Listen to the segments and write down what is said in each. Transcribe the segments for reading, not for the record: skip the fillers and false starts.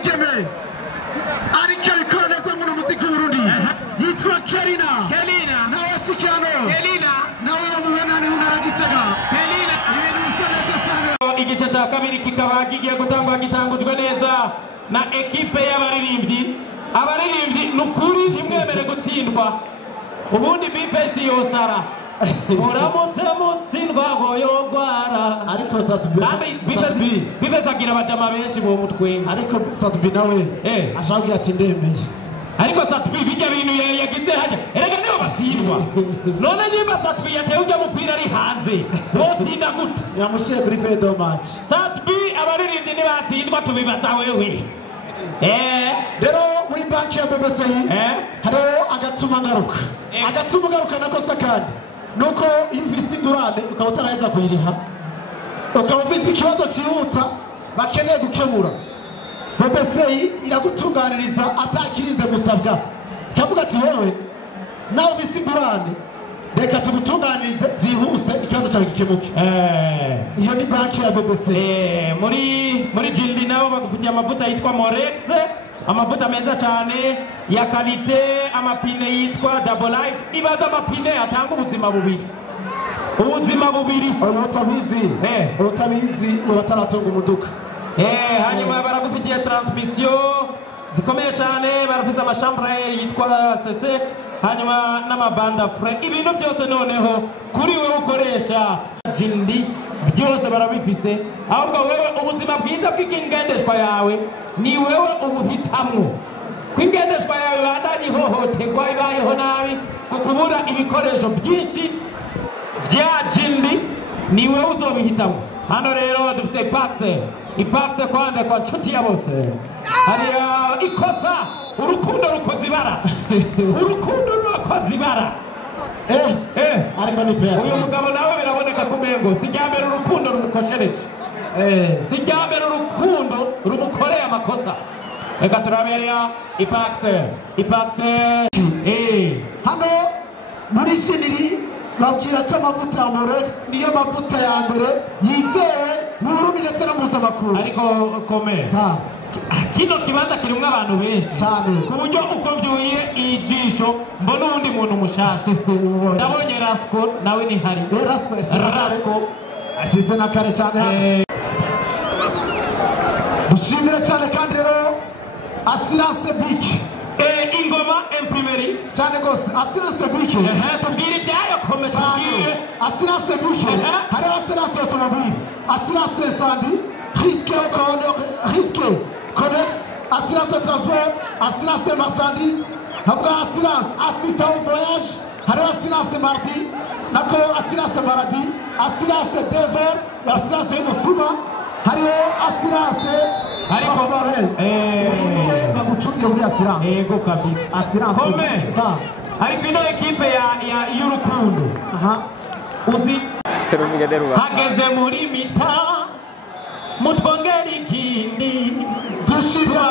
umwigeme ariko ikoranaza mu muziki w'Urundi yitwa Kelina nawe shikano nawe umwana unaragitega ibintu bisanzwe cyane. Igice cya kabiri kikaba kigiye gutangwa gitangujwe neza na ekipe y'abaririmbyi. Abaririmbyi nukuri ntimwemere gutsindwa ubundi bifesi yosara uramutse mutsindwa goyogwara ariko Satbi bifesi agira abajama benshi mu mutwe ariko Satbi nawe ashaka ati ndemeye ariko Satbi bijya bintu yagize hajya erega nibo batsindwa none nyimba Satbi yatewe ujya mupira ari hanze wotsinda gute yamushiye kuri pedo match. Satbi abaririmbyi nibatsindwa tubibaza wewe rero muri banki ya BBC hariho agatuma ngaruka nakosa kandi nuko iyo uvise ingurane ukaba utaraheza kuyiriha ukaba uvise ikibazo cyihuta bakeneye gukemura BBC iragutunganiriza atakirinze gusabwa ikavuga ati wowe nawe uvise ingurane reka tugutunganirize byihuse ikibazo cyawe gikemuke. Iyo ni banki ya BBC. muri Jindi nabo bagufitiye amavuta yitwa Morex, amavuta meza cyane ya kalite, amapine yitwa Double Life. Ibaza amapine atanga ubuzima bubiri utabizi urataratunga umuduka. Hanyuma baragufitiye transmission zikomeye cyane, barafite amashambure yitwa CC, hanyuma n'amabanda fre. Ibintu byose noneho kuri wewe ukoresha Jindi byose barabifise, ahubwo wewe ubuzima bwiza bw'ingendeshwa yawe ni wewe ubuhitamwo. Kw'ingendeshwa yawe bandanye ihohoterwa ibayeho nabi kukubura ibikoresho byinshi vya Jindi ni wewe uzobihitamo. Hano rero dufite Ipaxe kwande kwa nshuti ya bose. Hariya ikosa urukundo rukoze ibara ariko ni fair. Uyu mugabo nawe biraboneka kumengo sijyambere urukundo rumukoshereje sijyambere urukundo rumukoreye amakosa. Reka turaberera Ipaxe hano muri Jiniri babwira ko amavuta ya Morex niyo mavuta ya mbere yizewe mu Burundi ndetse no mpuzamakungu. Ariko komeza kino kibanza kirimwo abantu benshi cyane ku buryo uko byuye ijisho mbona uwundi muntu mushasha. Ndabonye Rasco nawe ni hari Rasco ashize na kare cyane. Dushimira cyane kandi rero Assurance Bic ingoma imprimerie cyane gose. Assurance Bic tubwire ibyayo komeza tubwire. Assurance Bic hari assurance automobile, assurance incendie, risque Connex, assurance de transport, assurance de marchandises, assurance assistant au voyage, assurance mardi, assurance maladie, assurance dévor, assurance musuma, assurance bagucungira muri assurance. Ego kabisa Assurance ariko ino ekipe ya y'urukundo uzi hageze muri mita mutwongera ikindi dushimira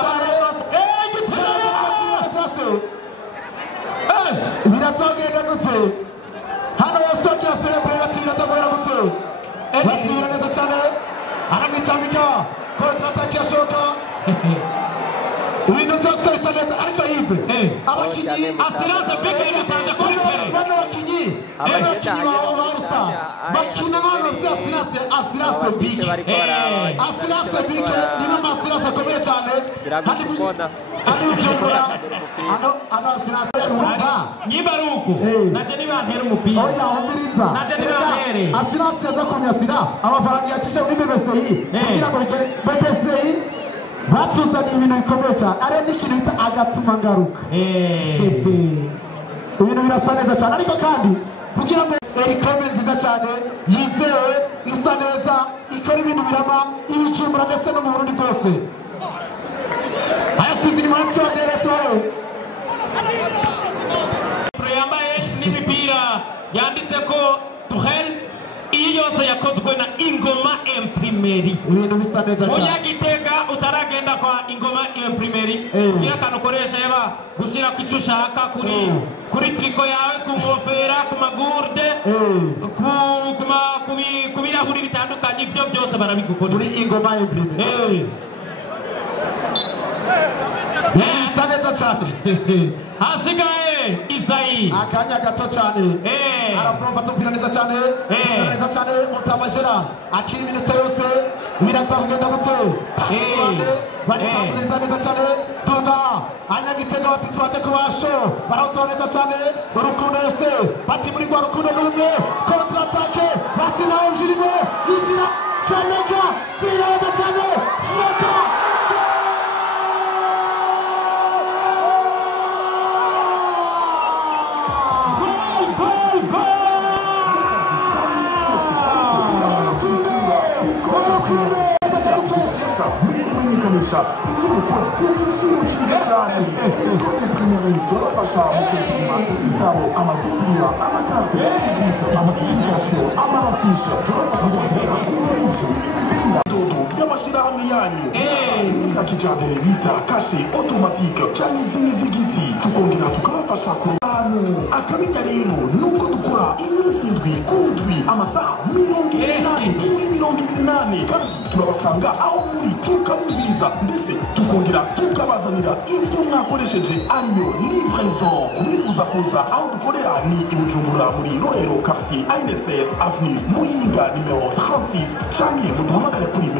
biratogenda gute hano wasongera febre batira gute batira neza cyane aramwitambika kontrata yashoka ibintu byose bisa neza ariko yive abakinyi Assurance Bic imutanze kuri pere bano bakinyi barusa bakina bano bafite Assurance Bic. Assurance Bic niba Assurance akomeye cyane hadi ucukura ano Assurance urumva nyibaruko naje nibantera umupira oya umiriza naje nibantera Assurance yazakomya sida amafaranga yacishe muri BBC kugira ngo BBC batuzaniye ibintu bikomeye cyane. Ari n'ikintu bita agatuma ngaruka. Ibintu birasa neza cyane ariko kandi kugira ngo ikome nziza cyane yizewe isa neza ikora ibintu birama ibicumbura ndetse no mu Burundi bwose. Ayasuzi ni mwanzo wa director yambaye n'imipira yanditse ko Tuhel iyi yose yakozwe na Ingoma Imprimerie. Ibintu bisa neza cyane. Munyagitega utaragenda kwa Ingoma Imprimerie kugira kantu ukoresha yaba gushira ku icyo ushaka kuri triko yawe, ku ngofera, ku magurde, ku birahuri bitandukanye, ibyo byose barabigukorera muri Ingoma Imprimerie. bisa neza cyane hasigaye Isayi akanya gato cyane araprova tupira neza cyane mutamajera akiri minota yose biraza kugenda gute bari kwamuriza neza cyane tunga anyagitega bati twaje kubasho barawutoneza cyane urukundo yose bati muri rwa rukundo rumwe kontra atake bati nawe ujirimo injira Chamega ziraza cyane shaka kumenyekanisha ibyo gukora ku giciro cyiza cyane Kode Premier turabafasha mu kwipima ibitabo amatubwira amakarte y'izita amapublikasiyo amafisha turabafasha kwandika ku nzu imipira dodo by'amashyirahamwe yanyu nita kijambere bita kashe automatique cyangwa izindi z'igiti tukongera tukabafasha ku bantu akamenya rero nuko dukora iminsi indwi ku ndwi amasaha 28 kandi turabasanga aho muri tukabumviriza ndetse tukongera tukabazanira ibyo mwakoresheje ariyo livraison kubifuza kuza aho dukorera ni i Bujumbura muri Rohero quartier INSS avenue Muyinga numero 36 canke muduhamagare kuri 71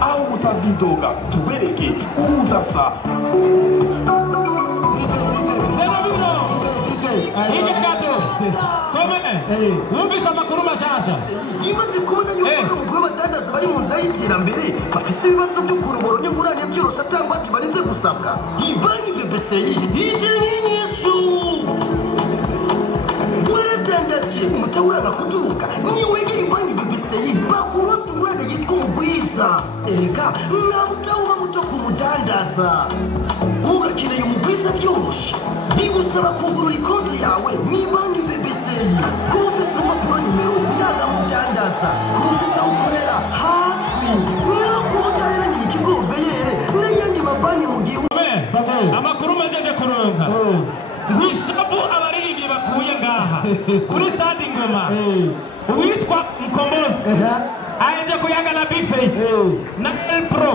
aho mutazidoga tubereke ubudasa wumvise amakuru mashasha imaze kubona yuko umugore batandaza bari mu zayi iterambere bafise ibibazo byo kuruboro nyungurane byose atangwa ati barinze gusabwa ibanki BBCI ije n'inyishu weretandati umutawuranga kuduka ni wegera ibanki BBCI bakurosi ngurane yitwa umugwiza erega namutawuba muto kumudandaza ugakeneye umugwiza byoroshe bigusaba kugurura ikonti yawe n'ibanki BBCI kufisa amakuru nimero ndamudandaza kufisa ukorera hafi n'ukudarira ni ikigo beyere n'ayandi mabanki mu gihugu amakuru majeje kuronka wishabu abaririmbyi bakuye ngaha kuri stade Ngoma uwitwa Mkomozi aje kuyaga na Bface na El Pro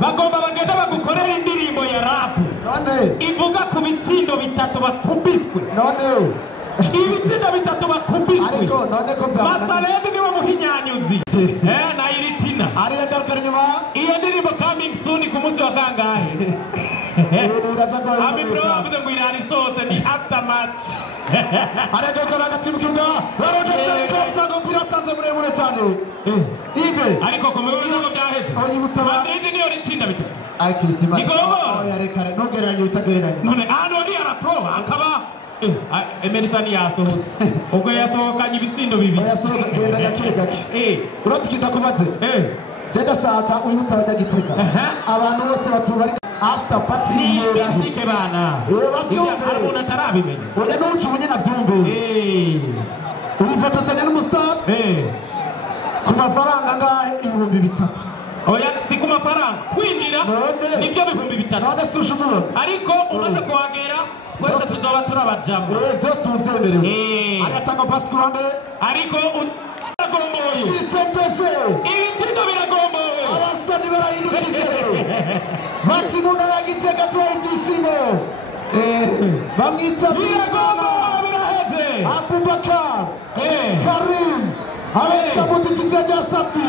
bagomba bagenda bagukorera indirimbo ya rap ivuga ku bitsindo bitatu bakubiswe ibitsindo bitatu bakubiswe Masalende niwe muhinyanyuzi na Iritina ariya garuka nyuma iyo ndirimbo coming soon ku munsi wa kangahe Ami bro avuze ngo irani sote ni aftermatch aragaruka n'agatsibukibuga barondetse kosa ngo biratanze muremure cyane ive ariko kumewe ngo byaheze Madrid niyo ritsinda bitatu ariko isima Nigombo yarekare ntugereranye bitagereranye none hano ari araprova akaba Emerson yasohotse ubwo yasohokanye ibitsindo bibi yasohoka genda gake uratikida kubaze Jenda shaka uyibutsa abanyagitega abantu bose batubari after party nike bana arabona tarabimenya oya n'ucu bunye navyumve ubifatanya n'umustar ku mafaranga ngahe 3,000 oya si ku mafaranga kwinjira nibyo 3,000 none si ushobora ariko umaze kuhagera twese tuzoba turabajamo just uzemerewe agatanga pass ku ruhande ariko agomboye isentese ibitsindo biragombowe abasani barayirukije bati muga yagitega twayidishimo bamwita biragombowe biraheze Abubakar Karim abasabuti kizajya sapi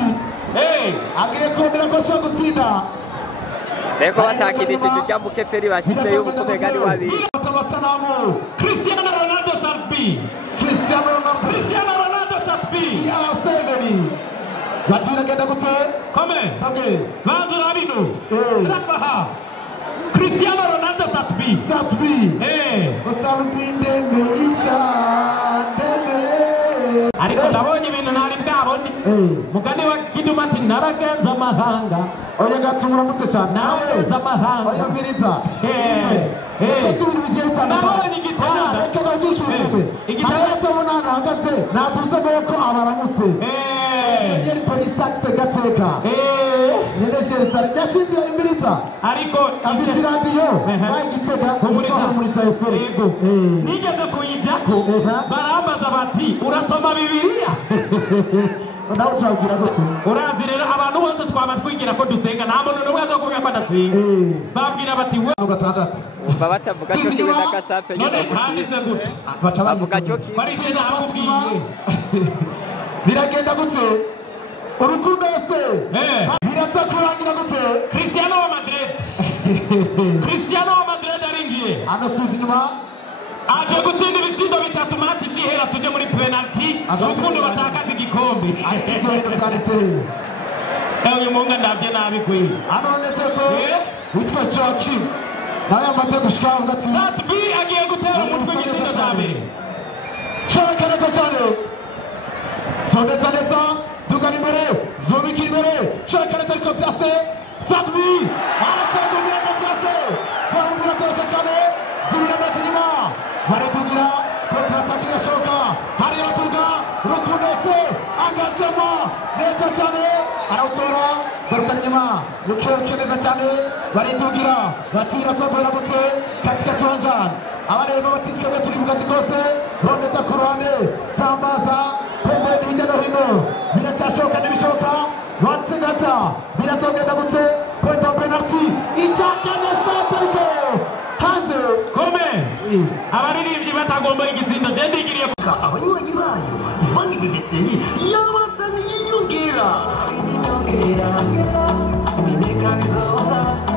agiye kongera ko ashaka gutsinda reko batakidishije ujya mu keperi bashitse y'ubukubega ni babiri amasanamu Cristiano Ronaldo Sarpi Cristiano Ronaldo Sarpi ya seveni zatira genda gute kome sabwe banzu rabino rabaha Cristiano Ronaldo Sarpi usabinde meisha deme ariko ndabonye ibintu ntari bwabone mugani wa Kidumati naragenza amahanga oya gaturamutse cyane naragenza amahanga oya mbiriza ibintu bigiye bitandukanye nabonye igitanda reka babwishyure igitanda tabona hahagaze navuze ko abaramutse yari police gateka Nedesheri sari yashinzira imbiriza ariko abiti radio bayigitega muri telefone yego nigeze kuyijako barambaza bati urasoma Bibiliya nawe utabwira gute urazi rero abantu bose twaba twigira ko dusenga nta muntu n'umwe azokuvuga ko adasenga babwira bati we gatandatu umva batavuga cyo kiwe n'agasape none handitse gute bavuga cyo kiwe bari cyeza akubwiye biragenda gute urukundo se biraza kurangira gute Cristiano Madrid arinjiye anasubiza inyuma aje gutsinda ibitsindo bitatu match ihera tuje muri penalty urukundo batakaza igikombe uyu munga ndabye nabi kwe hano ndetse ko witwa Joaquim nawe amaze gushika avuga ati Satbi agiye gutera umutwe igitsindo cya mbere shaka neza cyane sondeza neza tugana imbere zubika imbere shaka neza ariko byase Satbi aracyagumira ko byase turabwira byose cyane zibira neza inyuma baritugira kontra-ataka irashoka hari abatuga rukundo se angajema neza cyane arawutora garukana inyuma rukebuke neza cyane baritugira batira sabwera gute katika tuwanjani abareba bati twebwe turi mu kazi kose rondeza ku ruhande tambaza pembeni hirya no hino biracyashoka n'ibishoka batsigata biratogenda gute point of penalty icyakane shatariko hanze kome abaririmbyi batagomba igitsindo je ndigiriye abanywanyi bayo ibanki BBC yabazaniye inyongera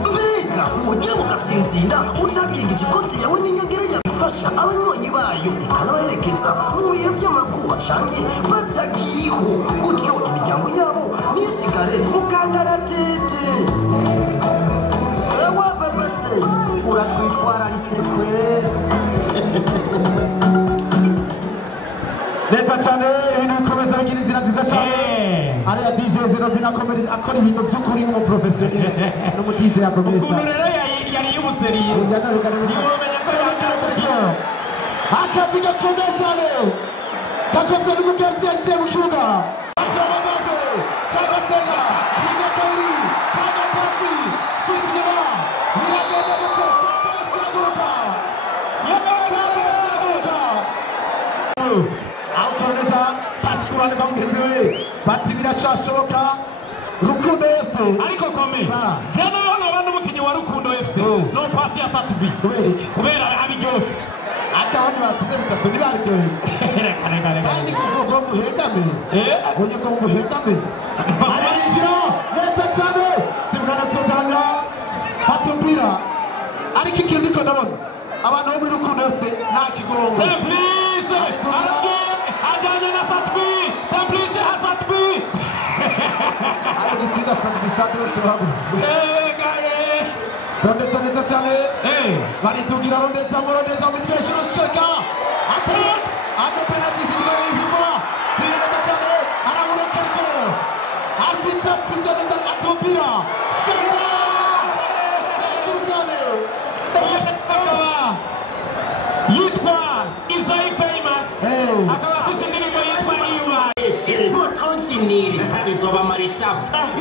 mbega ujya ugasinzira utakinga ikikoti yawe n'inyongera yabifasha abanywanyi bayo ikanabaherekeza mu bihe by'amakuba canke batakiriho gutyo imiryango yabo ntisigare mu kangaratete ewa BBC uratwitwararitse kwe neza cyane ibintu bikomeza bigira inzira nziza cyane ariya DJ Zerobin akora ibintu by'ukuri nk'umuprofesiyoneri n'umu DJ yakomeye ukuntu cyane rero yari y'ubuseriye ntiwomenya ko yakarataryo akazi gakomeye cyane gakozwe n'umugenzi yagiye mu kibuga acyamagande cyagacenga hirya kabiri cyanga pasi sinzi inyuma biragenda ndetse pasi iraguruka awutoreza pasi ku ruhande rwa mugenzi we bati birashashoboka rukundo yose ariko kome je nayo noba n'umukinnyi wa rukundo FC no pasi ya Satbi kubera iki kubera abiryoshye akabandi batsinze bitatu ntibaryoheye kandi kuko muhegame abonye ko muhegame arinjira neza cyane sibwana tutanga hatubwira ariko ikintu niko ndabona abantu bo muri rukundo yose nta kigongo Simplice aragiye ajyanye na Satbi Simplice ha Satbi ayo gitsinda Satbi stade yose bahaguruka rondeza neza cyane baritugira rondeza mu mitwe hejuru sheka atari ando penalty zirwa y'ihimba ziri neza cyane araboneka ariko arbitra atsinze atubwira sheka hejuru cyane yitwa Isaiah Famous akaba afite indirimbo yitwa Iwa motociniri zizobamarisha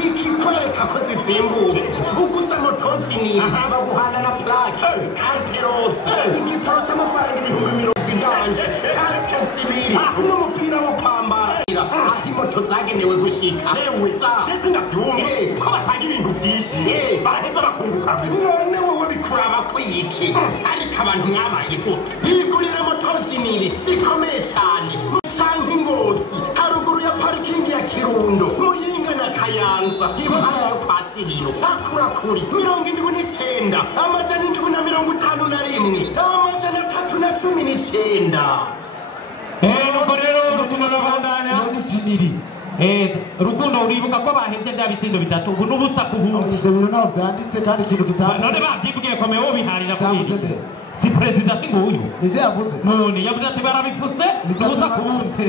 ikikwereka ko zizimbure uguza motociniri baguhana na plake karteroze igitoro cy'amafaranga 200,000 karte zibiri n'umupira wo kwambara aho imoto zagenewe gushika ese ndabyumva ko batanga ibintu byinshi baraheza bakunguka none wowe bikuraba ko yiki ariko abantu mwabaye gute bigurire motociniri zikomeye cyane canke Ngozi haruguru ya parikingi ya Kirundo Muyinga na Kayanza impano yo kwasiriro akura kuri 79 amajana 751 amajana 319 nuko rero urukundo rurabandanya rukundo uribuka ko bahembye bya bitsindo bitatu ubu n'ubusa ku bundi ibyo bintu ntabwo byanditse kandi ikintu kitanditse none babyibwiye komeye wo biharira kubiri si perezida si nguyu nivyo yavuze none yavuze ati barabifuse ubusa ku bundi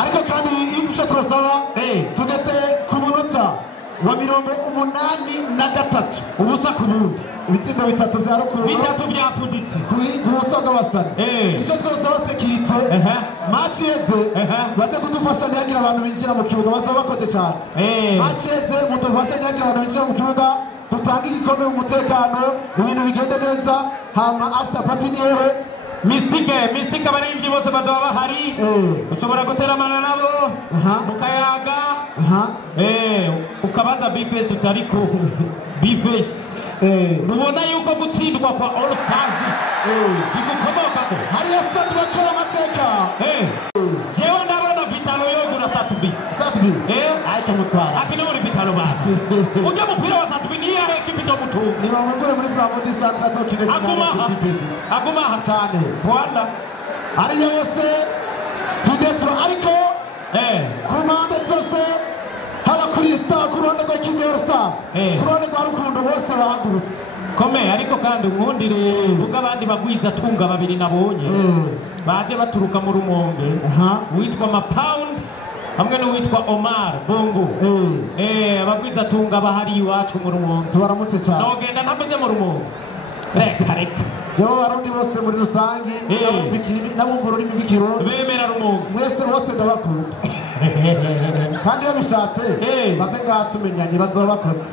ariko kandi icyo twasaba tugeze ku munota wa 83 ubusa ku bundi ibitsindo bitatu vya rukundo bitatu byafuditse ku busa bw'abasani icyo twasaba sekirite match yeze bate kudufasha ntiyagira abantu binjira mu kibuga basaba bakoze cyane match yeze mudufashe ntiyagira abantu binjira mu kibuga tutanga igikombe mu mutekano ibintu bigende neza hama after party niyehe Mystique abaririmbyi bose bazaba bahari ushobora guteramana nabo mukayaga ukabaza Bface utariko Bface mubona yuko gutsindwa kwa All Stars bigukomokako hariyo Satu bakora amateka jewe ndabona Vitalo yogura Satu B ariko mutwara akino muri Vitalo ba ujya mupira wa Satu B ni yare kipito mutu ni bamugure muri Bravo Central tokine agumaha cyane Rwanda hariyo bose tudetro ariko ku mpande zose haba kuri Star ku ruhande rwa Kigali Star ku ruhande rwa Rukundo bose bahagurutse komeye ariko kandi nkundire vuga abandi bagwiza tunga babiri nabonye baje baturuka mu Rumonge witwa Mapound hamwe n'uwitwa Omar Bongo abagwiza tunga bahari iwacu mu Rumonge tubaramutse cyane nogenda ntavuze mu Rumonge reka jo arundi bose muri rusangi n'abumva ururimi rw'ikirundi bemera Rumonge mwese bose ndabakunda kandi iyo bishatse bamwe ngaha tumenyanye bazoba bakoze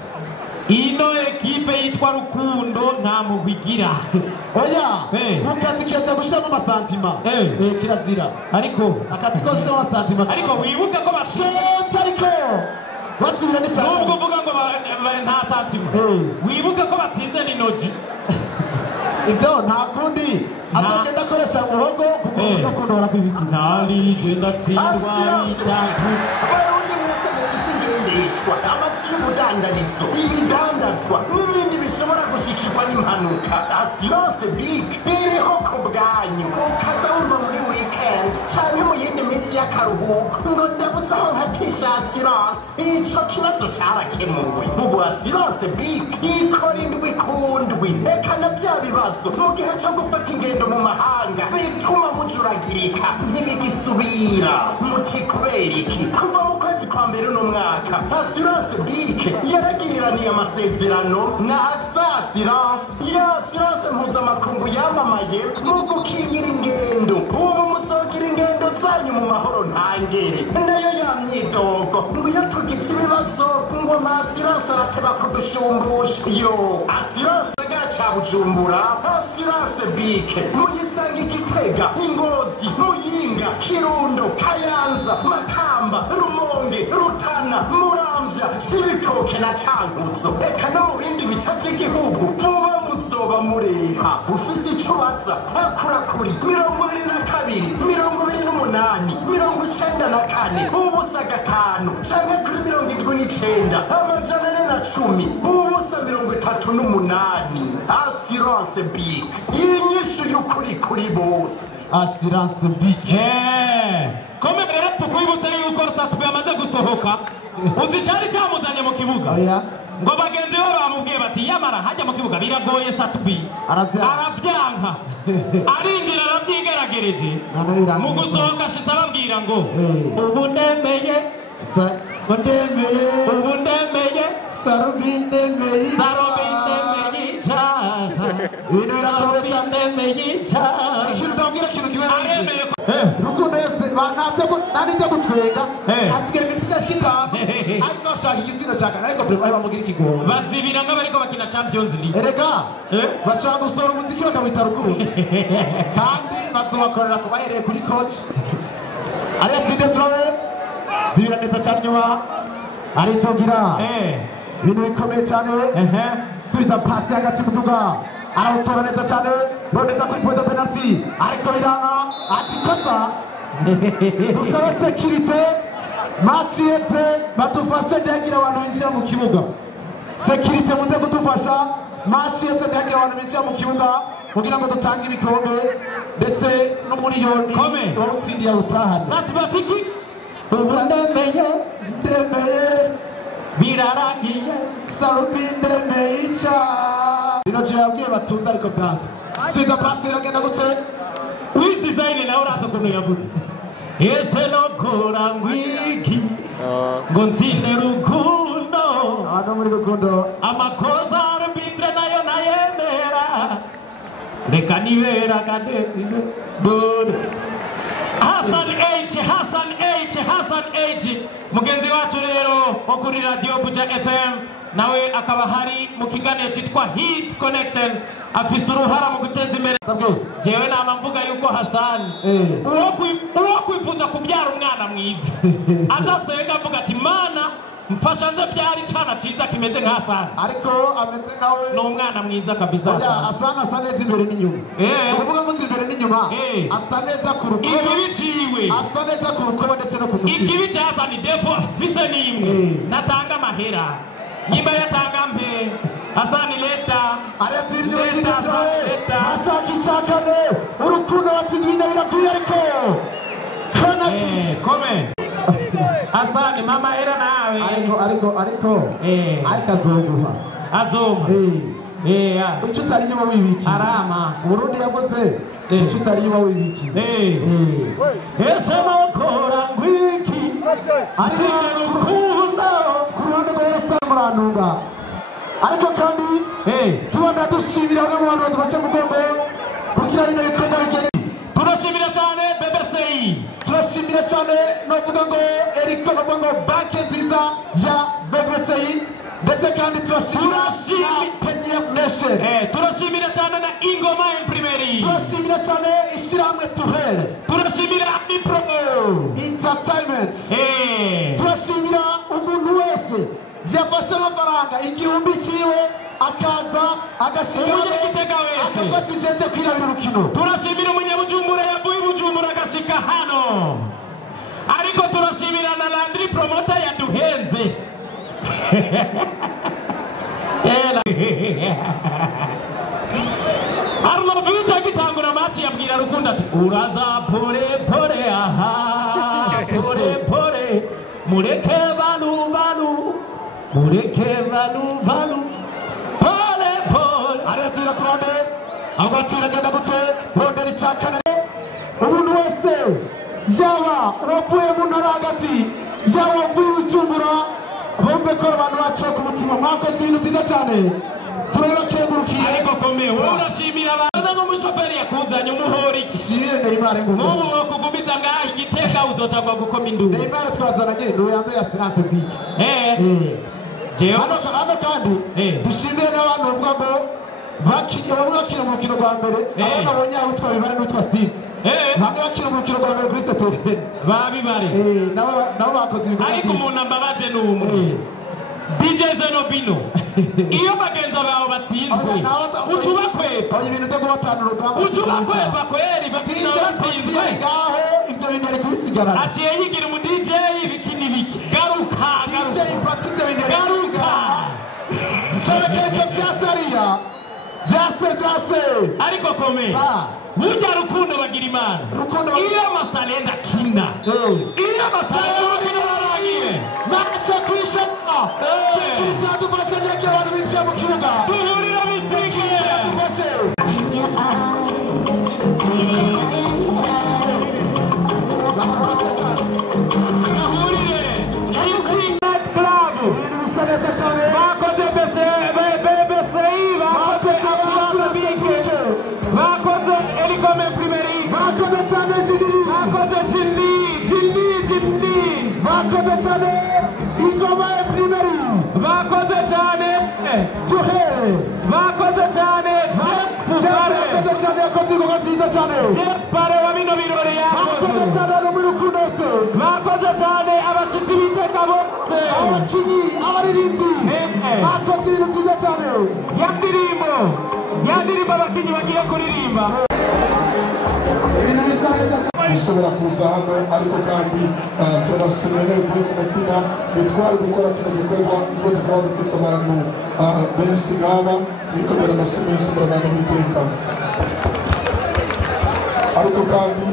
ino ekipe yitwa Rukundo nta muhwigira oya mukazi keza gushiramo amasantima kirazira ariko akazi kose amasantima ariko wibuke ko bashota ariko batsubira n'icyaha nubwo uvuga ngo nta santima wibuke ko batsinze n'inoji ibyo nta kundi atagenda akoresha umuhogo kuko Rukundo barakwibika narije ndatsindwa bitatu abarundi mwese mufise ingendeshwa amatsi y'ubudandarizo ibidandazwa n'ibindi bishobora gushikirwa n'impanuka Assurance Big iriho ku bwanyu ukaza wumva muri weekend canke mu yindi minsi y'akaruhuko ngo ndabutse aho nkatisha Assurance ico kibazo carakemuwe ubu Assurance Big ikora indwi kundwi eka na vya bibazo mu gihe co gufata ingendo mu mahanga bituma mujuragirika ntibigisubira muti kubera iki kuva mu kwezi kwa mbere uno mwaka Assurance Big yaragiraniye amasezerano na AXA Assurance ya Assurance mpuzamakungu yamamaye mu gukingira ingendo ubu muzogira ingendo zanyu mu mahoro ntangere nayo ya myidogo ngo iyo tugize ibibazo ngo ama Assurance arateba kudushumbusha yo Assurance agaca Bujumbura Assurance Big muyisanga Igitega Ingozi Muyinga Kirundo Kayanza Makamba Rumonge Rutana Muramvya Cibitoke na Cankuzo eka no mu bindi bice by'igihugu vuba muzoba mureha ufise ico baza akura kuri 22 28 94 ubusa 5 canke kuri 79 amajana 410 ubusa 38 Assurance Big inyishu y'ukuri kuri bose Assurance Big kome rero tukwibutse yuko Satu B amaze gusohoka uzi cyari cyamuzanye mu kibuga ngo bagenzi be bamubwiye bati yamara hajya mu kibuga biragoye Satu B arabyanka arinjira arabyigeragereje mu gusohoka ashitse ababwira ngo ubu ndemeye Sarubindemeye Rukundo yose bantabye ko nari njya gutwenga asigaye ibintu bidashikitamo ariko bashaka igitsina cyane ariko bari bamugira ikigongo bazibira ngo bariko bakina Champions League erega bashaka gusohora umuziki bakawita Rukundo kandi bazobakorera ku bahereye kuri coach ariya tsinde turabe zibira neza cyane nyuma aritogira ibintu bikomeye cyane subiza pasi hagati mu kibuga arawutora neza cyane boneza kuri point de penalty ariko irana ati kosa dusabe sekirite matiyete badufashe ntihagira abantu binjira mu kibuga sekirite muze kudufasha matiyete ntihagira abantu binjira mu kibuga kugira ngo dutange ibikombe ndetse n'umuriyoni wawutsindiye awutahane Satu B atiki ubu ndemeye biraragiye Sarubindemeye ica rino je yabwiye batunze ariko byanze siza pasi iragenda gute with design nawe uraza ukuntu yavuze ese no kora ngwiki ngo ntsinde Rukundo abantu muri Rukundo amakosa arbitre nayo nayemera reka nibera kadekine bode Hassan H mugenzi wacu rero wo kuri Radio Buja FM nawe akaba hari mu kiganiro cyitwa Hit Connection afise uruhara mu guteza imbere jewe nama mvuga yuko Hassan uwo kwifuza kubyara umwana mwiza adasenga avuga ati mana mfasha nze byari cana ciza kimeze nka Hassan ariko ameze nawe no umwana mwiza kabisa Hassan asa neza imbere n'inyuma uvuga ngo imbere n'inyuma asa neza ku rukubo ikibi ciwe asa neza ku rukubo ndetse no ku mutima ikibi cya Hassan defo fise nimwe natanga amahera nyimba yatanga mpe Hassan leta leta ashaka icyakane urukundo watsinzwe birakwiye ariko kome Hassan mama era nawe ariko azoguha azoma icyo utari inyuma wibiki arama Burundi yavuze icyo utari inyuma wibiki ese mokora ngwiki ari urukundo ku ruhande rwa murantunga ariko kandi tubona dushimira bamwe mu bantu badufashe mu mugongo kugira bino bikorwa bigere turashimira cyane BBCI turashimira cyane novuga ngo Eriko novuga ngo banke nziza ya BBCI ndetse kandi turashimira Premier Nation turashimira cyane na Ingoma Imprimerie turashimira cyane ishyirahamwe Tuhel turashimira Mipro Entertainment turashimira umuntu wese yafashe amafaranga igihumbi cyiwe akaza agashika akafata ijeje kwirabira urukino turashimira umunyabujumbura yavuye Bujumbura agashika hano ariko turashimira na Landry Promoter yaduhenze Arlovich agitangura match yabwira Rukundo ati uraza pore pore aha pore pore mureke balu pole pole arazira kurone agatira genda gute rondera icyakane umuntu wese yaba wavuye mu ntara hagati yaba wavuye Bujumbura bombe ko abantu bacu ku mutima mwakoze ibintu byiza cyane turabakengurukiye ariko komeye wowe urashimira abantu n'umushoferi yakuzanye umuhori ishimire Neymar ngo n'ubu wakugumiza ngaho igiteka uzotagwa gukoma induru Neymar twazananye n'uwo yambaye assurance big hano kandi dushimire n'abantu bavuga ngo bakina mu rukino rwa mbere aho nabonye aho witwa Bibare n'uwitwa Steve bamwe bakina mu rukino rwa mbere kuri Saturday babibare nabo bakoze ibikorwa ariko umuntu ambabaje n'umwe DJ Zenobino iyo bagenza bawe batsinzwe ucubakwepa ibintu byo kubatana urugamba ucubakwepa kweri batina batsinzwe ngaho ibyo bintu ari kubisigara aciye yigira umu DJ bikini biki garuka DJ Pati ibyo bintu garuka cyabekeke byasariya byase ariko komeye burya Rukundo bagira imana iyo amasalenda kina iyo amasalenda baragiye mace kwishema sekiriti yadufashe nyagira abantu bicaye mu kibuga duhurira bisiki yadufashe duhurire Night Club ibintu bisa neza cyane bakoze BBCI bakoze Afrobeat bakoze Ericom Imprimerie bakoze cyane bakoze Jindi bakoze cyane Ingoma Imprimerie bakoze cyane Tuhel bakoze cyane bakoze cyane yakoze ingoma nziza cyane Pare wa bino birori bakoze cyane no muri Rukundo se bakoze cyane abashitsi biteka bose abakinyi abaririmbyi bakoze ibintu byiza cyane ya ndirimbo abakinyi bagiye kuririmba ibintu bisa neza ushobora kuza hano ariko kandi turabashimira kuri ku mutima bitwara gukora kino gikorwa iyo tukaba dufise abantu benshi nk'aba bikomera amashyi menshi muri abantu b'iteka ariko kandi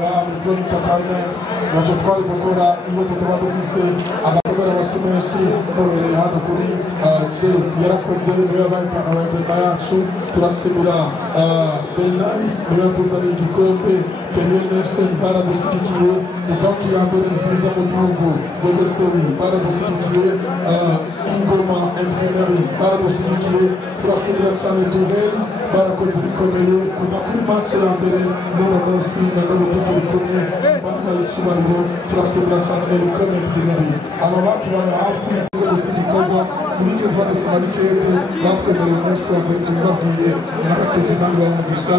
na Mipro Entertainment nacyo twari gukora iyo tutaba dufise abakomera amashyi menshi babereye hano kuri Jeff yarakoze niyo yabaye yacu turashimira Benaris niyo yatuzaniye igikombe Premier Nation baradushyigikiye ni banki ya mbere nziza mu gihugu BBCI baradushyigikiye Ingoma Imprimerie baradushyigikiye turashimira cyane Tuhel barakoze bikomeye kuva kuri match ya mbere n'uno munsi na n'ubu tukiri kumwe bambaye icyubahiro turashimira cyane Ericom Imprimerie aba batubaye hafi yo gusiga igikorwa ntibigeze badusaba n'ikete batwemereye umunsi wa mbere tubibabwiye mwarakoze kandi bamugisha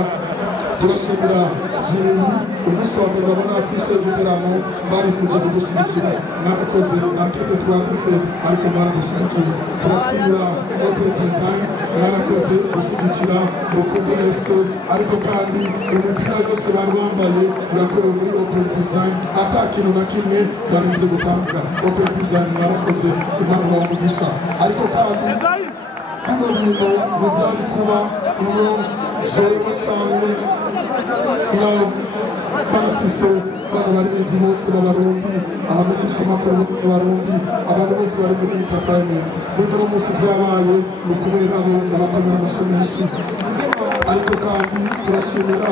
turashimira Jineri umunsi wa mbere babona afishe y'igiteramo barifuje kudushyigikira mwarakoze nakete twanditse ariko mwaradushyigikiye turashimira Open Design mwarakoze gushyigikira Rukundo FC ariko kandi imipira yose bari bambaye yakorewe muri Open Design ata kintu na kimwe barinze gutanga Open Design mwarakoze Imana bamugisha ariko kandi hano bintu bivyari kuba iyo zoyemo cyane iyo banafise bano baririmbyi bose b'abarundi abamenyesha amakuru b'abarundi abantu bose bari muri entertainment nubwo uno munsi byabaye ni ukubera abo abakomera amashyi menshi ariko kandi turashimira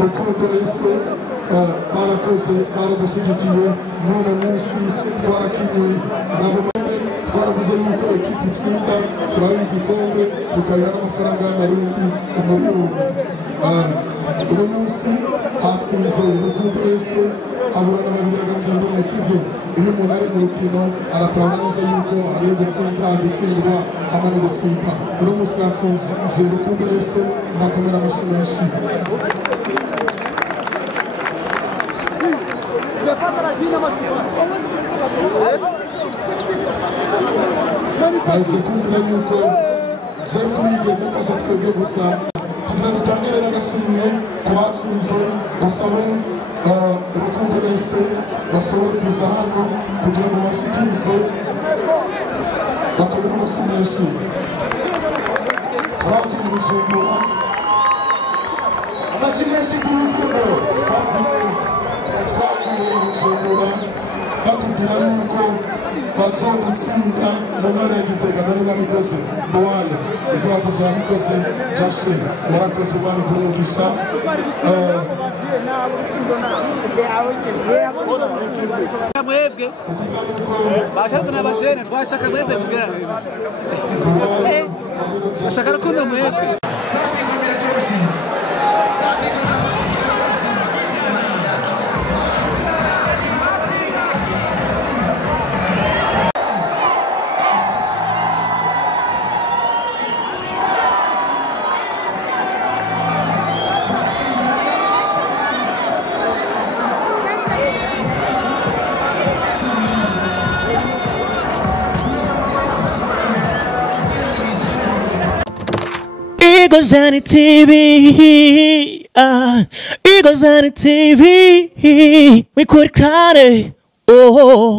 Rukundo FC barakoze baradushyigikiye n'uno munsi twarakinnye nabo twaravuze yuko ekipi itsinda turayiha igikombe tukayiha n'amafaranga y'amarundi umuriyoni uno munsi hatsinze Rukundo FC aburana babiri agatsinda umwe sibyo iyo umuntu ari mu rukino aratabona neza yuko ariyo gutsindwa hamwe no gutsinda uno munsi hatsinze Rukundo FC nakomera amashyi menshi bahise kumvira yuko Jeff nigeze afasha twebwe gusa tugira dutangire n'agashimwe ku batsinze dusabe Rukundo FC bashobore kuza hano kugira ngo bashikirize bakomere amashyi menshi twaje mu Bujumbura amashyi menshi ku Rukundo twavuye mu Bujumbura batubwira yuko bazodutsinda mu ntara ya Gitega nari babikoze Mbowayo ivyo bakoze babikoze Joshe warakoze bani kuri umugisha mwebwe bashaka n'abajene twashaka mwebwe kugira bashaka rukundo mwebwe Eagles on the TV, Eagles on the TV, we could cry, oh.